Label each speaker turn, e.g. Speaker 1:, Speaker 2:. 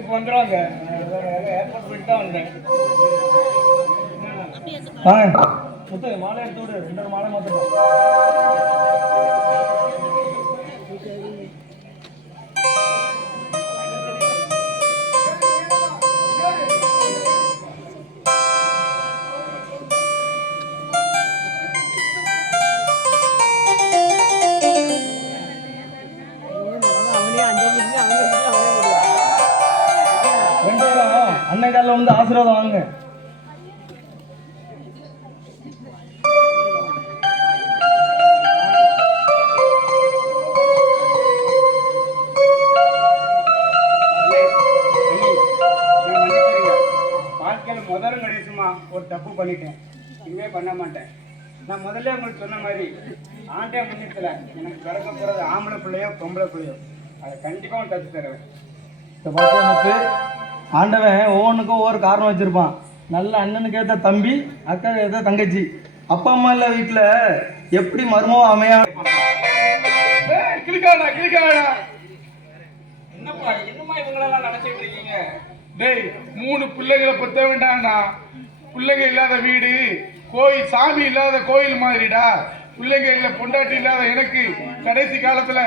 Speaker 1: இப்போ வந்துடுவாங்க ஏர்போர்ட் போயிட்டு தான் வந்தேன். முத்து மாலை எடுத்து விடு. ரெண்டு மாலை மாற்றணும் அண்ணன் காலில் வந்து ஆசீர்வாதம் வாங்க.
Speaker 2: வாழ்க்கையில் முதல் கடைசிமா ஒரு தப்பு பண்ணிட்டேன். இனிமே பண்ண மாட்டேன். நான் முதல்ல உங்களுக்கு சொன்ன மாதிரி ஆண்டே முன்னத்தில் எனக்கு பிறக்க போகிறது ஆம்பளை பிள்ளையோ பொம்பளை பிள்ளையோ. அதை கண்டிப்பாக தச்சு தருவேன்.
Speaker 3: ஆண்டவன் ஒவ்வொன்றுக்கும் ஒவ்வொரு காரணம் வச்சிருப்பான். நல்ல அண்ணனுக்கு ஏற்ற தம்பி அக்கா ஏற்ற தங்கச்சி. அப்பா அம்மா இல்லை வீட்டில் எப்படி மர்மம் அமையா
Speaker 4: கிளிக்காடா கிளிக்காடா
Speaker 2: என்னப்பா என்னம்மா இவங்களெல்லாம் நினச்சிட்டு இருக்கீங்க?
Speaker 4: டேய் மூணு பிள்ளைகளை பத்த வேண்டாம்டா. பிள்ளைங்க இல்லாத வீடு கோயில் சாமி இல்லாத கோயில் மாதிரிடா. பிள்ளைங்க இல்ல பொண்டாட்டி இல்லாத எனக்கு கடைசி காலத்துல